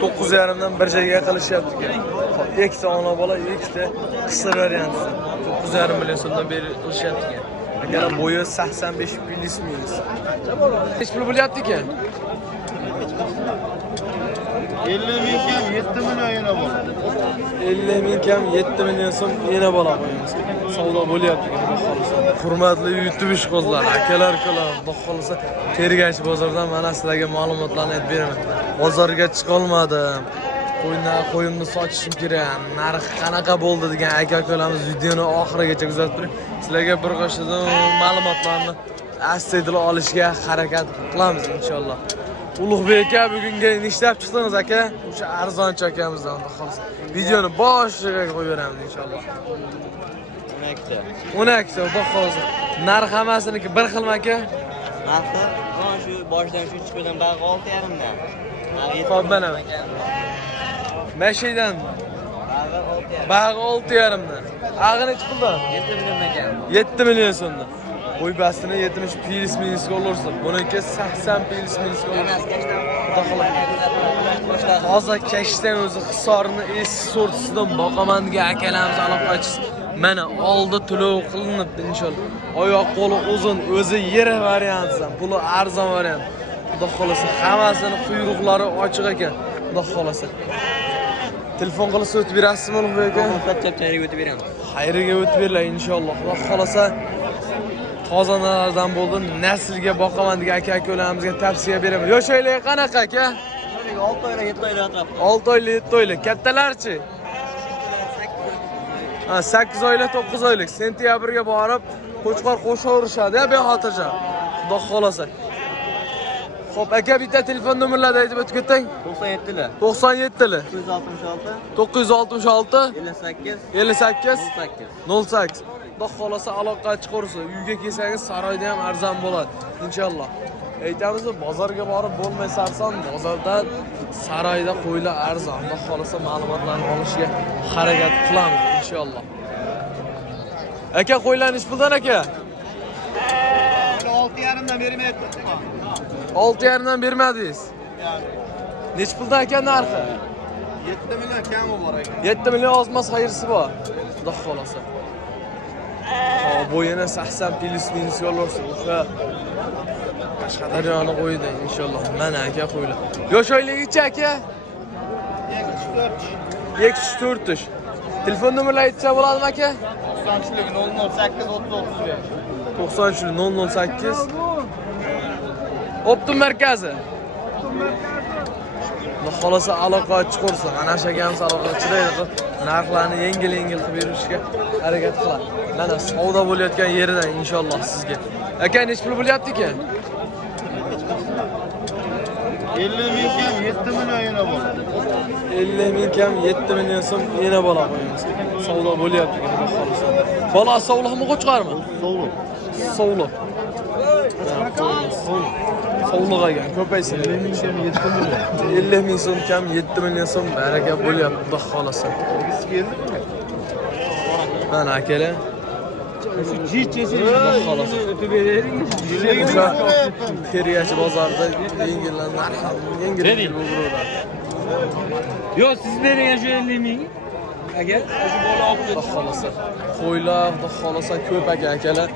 9,5dan 1 joyga qilishyapti. Ikkita ona bola, ikkita qisir varianti. 9,5 million so'mdan beri qilishyapti. Agar bo'yi 85 plus minus. Nech pul bo'lyapti ekan? 50 ming kam 7 million yana bor. 50 ming kam 7 million so'm yana bola qo'yamiz. Savdo bo'lyapti ekan, xohlasa. Hurmatli YouTube ishqibozlar, akalar, xudo xohlasa Tergachi bozordan mana sizlarga ma'lumotlarni aytib beraman. Bozorga chiqa olmadim. Qo'yimni sochishim kerak. Narxi qanaqa bo'ldi degan aka-ukalarimiz videoni oxirigacha kuzatib turing. Sizlarga bir qoshiqdan ma'lumotlarni astoydil olishga harakat qilamiz inshaalloh. Ulug'bek aka bugunga ishlab chiqdingiz aka. O'sha arzonchi akamizdan xudo xohlasa. Videoni boshiga qo'yib beramiz inshaalloh. 12 ta xudo xohlasa. Narx hammasiniki bir xilmi aka? Narxi mana shu boshidan shu chiqadan bag'i 6,5 dan. Xo'p, mana. Mashinadan bag'i 6,5 dan. Ag'i necha puldan? 7 milliondan kam. 7 million so'mdan. Qo'y bastini 70 plus minus olursa, buniki 80 plus minus olursa. Hozir kashdan o'zi hisorini eski sortisidan boqaman degan akalarimiz aloqachisiz. Mana oldi to'lov qilinibdi inshaalloh. Oyoq qo'li uzun, o'zi yeri variantidan, puli arzon variant. Xudo xolasa hammasini quyruqlari ochiq ekan. Xudo xolasa. Telefon qilib o'tib berasizmi Ulug'bek aka? Chap-chapchariga o'tib beramiz. Xayriga o'tib beringlar inshaalloh. Xudo xolasa tozalardan bo'ldi, naslga boqaman degan aka-ukalarimizga tavsiya beraman. Yosh oylik qanaqa aka? 6 oylik, 7 oylik atrofida. 6 oylik, 7 oylik. Kattalarchi? 8 oylik, 9 oylik. Sentyabrga borib qo'chqor qo'shaverishadi-ya, bexotirjam. Xudo xolasa. Xo'p, aka bitta telefon nomerlarini aytib o'tib ketding. 97 lar. 97 lar. 966 966 58 58 08. 08. Xudo xolasa aloqa chiqarsa, uyga kelsangiz saroyda ham arzon bo'ladi inshaalloh. Aytamiz, bozorga borib bo'lmay sarson, bozorda saroyda qo'ylar arzon. Xudo xolasa ma'lumotlarni olishga harakat qilamiz inshaalloh. Aka qo'ylarni ish puldan aka? 6,5 dan bermayapti. 6,5 dan bermadingiz. Nech puldan aka narxi? 7 million kami bor ekan. 7 million ozmas xayrisi bor. Xudo xolasa. Bo'yini 80 plus minus yo'llarsa, o'sha Qashqadaryoni qo'ydi inshaalloh. Mana aka qo'ylar. Yosh oyligicha aka? 2-4 ish. Telefon nomerlarini aytsa bo'ladimi aka? 90 008 Optim markazi. Xolasa aloqa chiqarsa, mana shu akamiz aloqa chiqaradi. Narxlarni yengil-yengil qilib berishga harakat qiladi. Mana savdo bo'layotgan yeridan inshaalloh sizga. Aka, nech pul bo'lyapti ekan? 50 ming kam 7 million yana bor. 50 ming kam 7 million so'm yana bola qo'yamiz. Savdo bo'lyapti ekan xolasa. Bola sog'liqmi qo'chqarmi? Sog'liq. Sog'liq. Sog'liq ekan, ko'paysin. 50 ming kam 7 million. 50 ming so'm kam 7 million so'm baraka bo'lyapti, xudo xolasa. Mana akalar. Xolasa. O'sha Tergachi bozorida yengillar narxi yengil bo'ladi. Yo, siz bering shu 50 ming. Aka, shu bola olib Xudo xolasa. Qo'ylar, xudo xolasa ko'p akalar.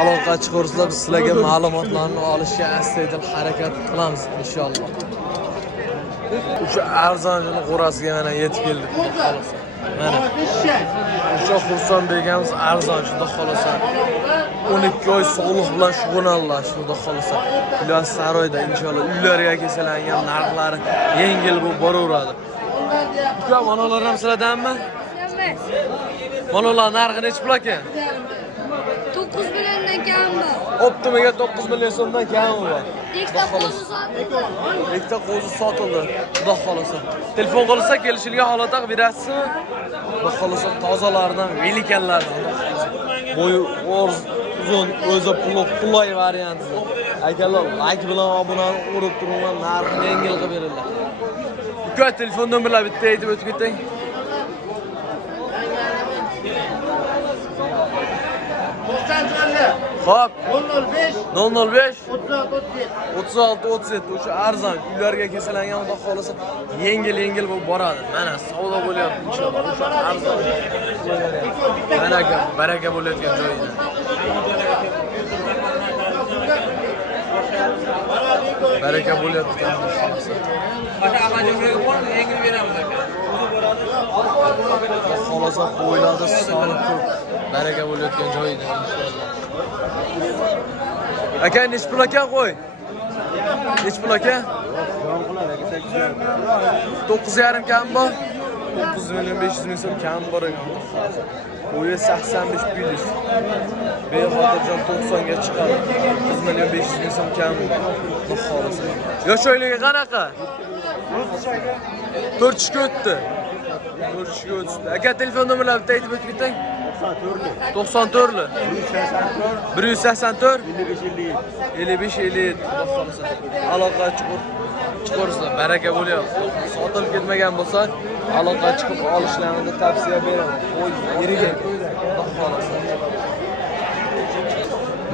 Aloqa chiqarsizlar, biz sizlarga ma'lumotlarni olishga astoydil harakat qilamiz inshaalloh. O'sha arzonini qo'rasiga mana yetib keldik, xudo xolasa. Mana. O'sha Xursonbek akamiz arzon, xudo xolasa. 12 oy sog'liq bilan shug'ullanadi, xudo xolasa. Ular saroyda inshaalloh uylariga kelsalar narxlari yengil bo'lib boraveradi. Uka, manalar ham sizlardanmi? Manalar narxi necha pul ekan? 9 milliondan kam bor. Optimaga 9 million so'mdan kami bor. Ikkita qo'zi sotildi. Ikkita qo'zi sotildi. Xudo xolasa. Telefon qilsa kelishilgan holatda berasizmi? Xudo xolasa tozalaridan, velikanlardan. Bo'yi uzun, o'zi qulay varianti. Akalar, like bilan obunani urib turinglar, narxini yengil qilib beringlar. Uka, telefon nomerlarini bitta aytib o'tib keting. 90 Hop. 005 005 36 37. 36 37 o'sha arzon uylarga kesalangan xudo xolasa yengil bu boradi. Mana savdo bo'lyapti inshaalloh. O'sha arzon. Mana baraka bo'layotgan joyida. Baraka bo'lyapti. Xolasa qo'yiladi, soni ko'p. Baraka bo'layotgan joyida inshaalloh. Aka, nech pul aka qo'y? Nech pul aka? 9,5 kam bor. 9 million 500 ming so'm kam bor ekan. Qo'yi 85 plyus. Bexotirjon 90 ga chiqadi. 9 million 500 ming so'm kam bor. Xolasa. Yosh oyligi qanaqa? 4 ishga o'tdi. 4 ishga o'tdi. Aka, telefon nomerlarini bitta aytib o'tib ketang. 94 li 184 55 57 xolasa. Aloqa chiqarsizlar, baraka bo'lyapti. Sotilib ketmagan bo'lsa, aloqa chiqib olishlarini tavsiya beraman. Qo'y yeriga xolasa.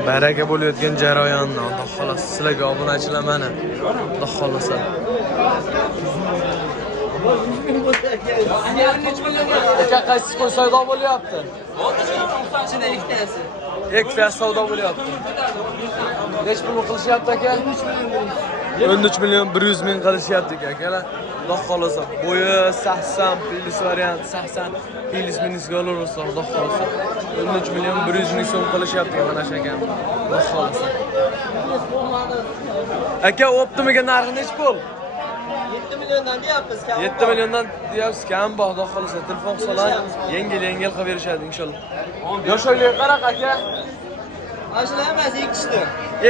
Baraka bo'layotgan jarayonni Xudo xolasa sizlarga obunachilar mana. Xudo xolasa. Aka, qaysi qo'y savdo bo'lyapti? Ikkita savdo bo'lyapti. Nech pul qilishyapti aka? 13 million 100 ming qilishyapti akalar. Xudo xolasa. Bo'yi 80 plyus variant, 80 plyus minusga olursiz, Xudo xolasa. 13 million 100 ming so'm qilishyapti mana shu aka. Xudo xolasa. Aka, optimiga narxi nech pul? 7 milyondan deyapmiz. 7 milyondan deyapsiz, kam bor, xudo xolasa. Telefon qilsalar, yengil qilib berishadi inshaalloh. Yosh oyligi qanaqa aka? Ashula emas, ikkishdi.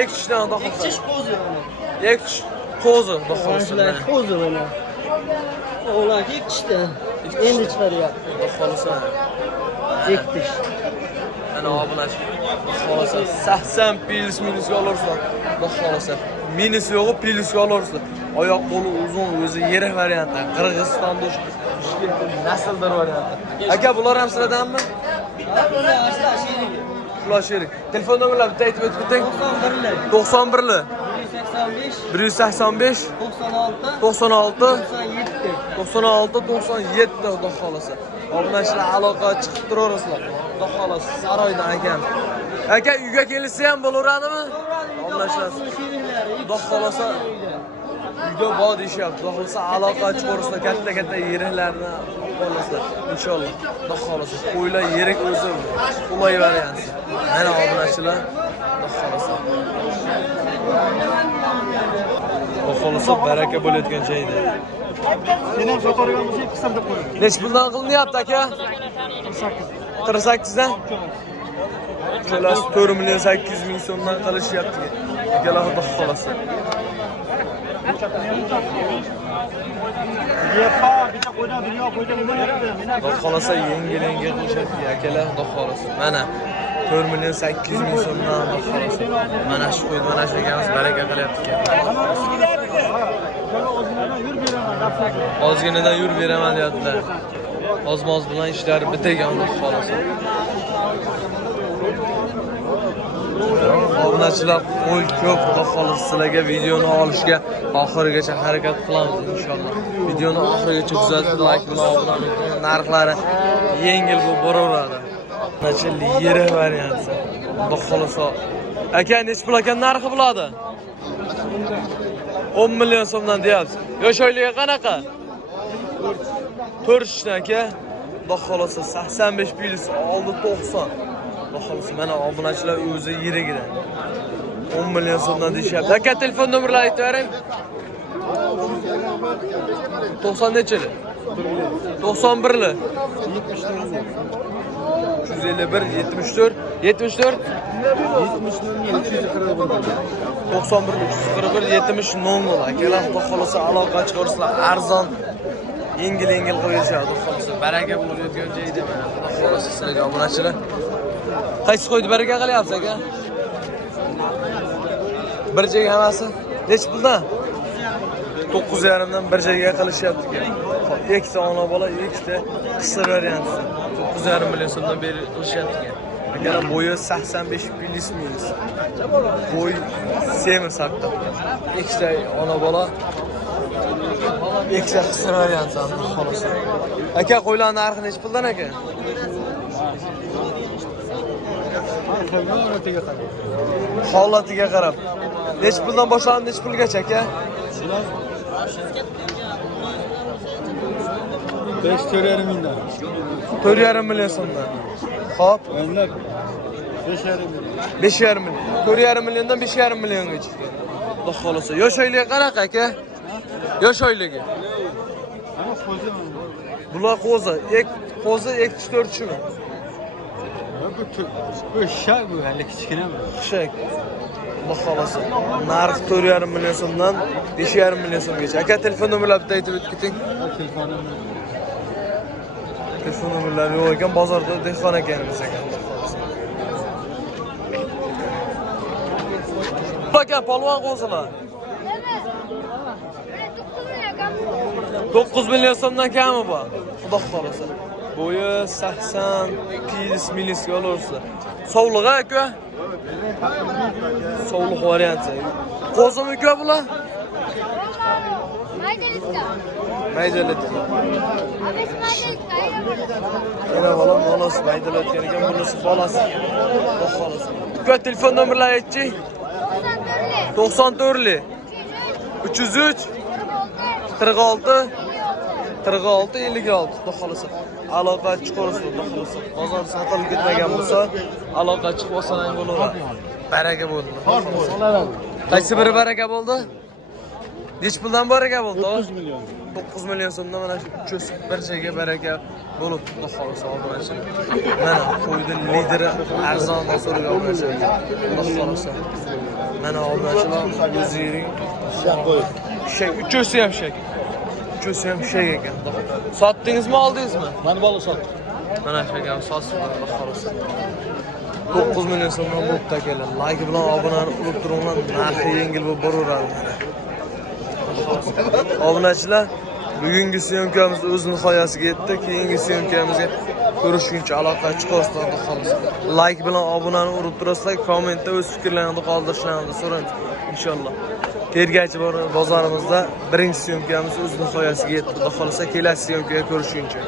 Ikkishdan xudo xolasa. Ikkish qo'zi mana. Ikkish qo'zi, xudo xolasa. Ashula qo'zi mana. Ular ikkishdi. Endi chiqaryapti. Xudo xolasa. Ikkish. Ana obunachi. Xudo xolasa 80 plyus minusga olursiz, xudo xolasa. Minus yo'g'i plyusga olursiz. Oyoq qo'li uzun, o'zi yirik varianti. Qirg'izistonda nasldir varianti. Aka, bular ham sizlardanmi? Ashula sherigi. Bular sherik. Telefon nomerlarini bitta aytib o'ting. 91 91 li 185 185 96 96 97. 97 xudo xolasa. Obunachilar aloqa chiqib turaverasizlar. Xudo xolasa saroydan akam. Aka, uyga kelsa ham bo'laveradimi? Obunachilar xudo xolasa uyda bor deyishyapti. Xudo xolasa aloqa chiqarsizlar, katta yiriklarni olasizlar inshaalloh. Xudo xolasa qo'ylar yirik o'zi qulay variant. Mana obunachilar xudo xolasa. Xudo xolasa baraka bo'layotgan joyda. Sen ham sotargan bo'lsang qisam deb qo'y. Nech puldan qilinyapti aka? 48 dan? Kelasi 4 million 800 ming so'mdan qilishyapti. Akalar xudo xolasa. Yepa, bitta qo'ydan dunyo qo'ydan nima yapti? Xudo xolasa yengil qilishyapti akalar xudo xolasa. Mana 4 million 800 ming so'mdan xudo xolasa. Mana shu qo'ydi, mana shu ekanmiz baraka qilyapti. Ozginadan yur beraman deyaptilar. Ozmoz bilan ishlari bitagan xudo xolasa. Obunachilar qo'y ko'p, xudo xolasa sizlarga videoni olishga oxirigacha harakat qilamiz inshaalloh. Videoni oxirigacha kuzatib, like bilan obunalik qiling. Narxlari yengil bo'lib boraveradi. Obunachilar yirik varianti. Xudo xolasa. Aka, nech pul ekan narxi bo'ladi? 10 million so'mdan deyapsiz. Yosh oyligi qanaqa? 4 ishdan aka. Xudo xolasa 85 plyus, oldi 90. Xudo xolasa mana obunachilar o'zi yirigidan. 10 million so'mdan deyapti. Aka, telefon nomerlarini aytib bering. 90 nechili? 91 li 151 74 74 91 341 70 00. Akalar xudo xolasa aloqa chiqarsizlar, arzon yengil qilib berishadi. Xudo xolasa baraka bo'layotgan joyda mana xudo xolasa sizlarga obunachilar. Qaysi qo'ydi baraka qilyapsiz aka? Bir joyga hammasi nech puldan? 9,5 dan bir joyga qilishyapti ekan. Ikkita ona bola, ikkita qisir varianti. 9,5 million so'mdan beri qilishyapti ekan. Akalar bo'yi 85 pilis milis. Bo'y semiz haqda. Ikkita ona bola. Ikkita qism variantsan xolos. Aka qo'ylar narxi necha puldan aka? Holatiga qarab. Necha puldan boshlanib, necha pulgacha aka? 5,5 mingdan. 4,5 million so'mdan. Xo'p, Endi 5,5 ming. 5,5 million. 4,5 milliondan 5,5 milliongacha. Xudo xolasa. Yosh oyligi qanaqa aka? Yosh oyligi. Ama qo'zi Bular qo'zi, qo'zi 4 chimi? bu shak bu, hali kichkina bu. Xishak. Xudo xolasa. Narx 4,5 million so'mdan 5,5 million so'mgacha. Aka telefon nomerlarini bitta aytib o'tib keting. Telefonim Telefon nomerlari yo'q ekan, bozorda dehqon ekanimiz ekan. Aka polvon qo'zilar. Evet. 9 million so'mdan kami bor. Xudo xolasa. Bo'yi 80 pilis milis yo'lursa. Sovlig'i aka? Sovliq varianti. Qo'zimi aka bular? Maydaliska. Maydalatgan. Abes maydaliska. Yana bolam bolasi maydalatgan ekan, bunisi bolasi. Xudo xolasa. Aka telefon nomerlarini aytchi. 94 303 46 56 56 xudo xolasa. Aloqa chiqarsa xudo xolasa. Bozor saqilib ketmagan bo'lsa, aloqa chiqib olsang bo'laveradi. Baraka bo'ldi. Qaysi biri baraka bo'ldi? Necha puldan baraka bo'ldi? 9 million. 9 million so'mdan mana shu 300 bir joyga baraka bo'lib xudo xolasa obunachi. Mana qo'ydi lideri arzondan so'ragan obunachi. Xudo xolasa. Mana obunachilar o'zing Shak qo'y. shak 300 ham shak. 300 ham shak ekan. Sotdingizmi, oldingizmi? Mana bola sotdim. Mana shu ham sotdim xudo xolasa. 9 million so'mdan bo'libdi akalar. Like bilan obunani urib turinglar, narxi yengil bo'lib boraveradi. Obunachilar, bugungi syomkamiz o'z nihoyasiga yetdi. Keyingi syomkamizga ko'rishguncha aloqa chiqarsa xudo xolasa. Like bilan obunani urib turasizlar, kommentda o'z fikrlaringizni qoldirishlaringizni so'raymiz inshaalloh. Tergachi bozorimizda birinchi syomkamiz o'z nihoyasiga yetdi. Xudo xolasa kelasi syomkaga ko'rishguncha.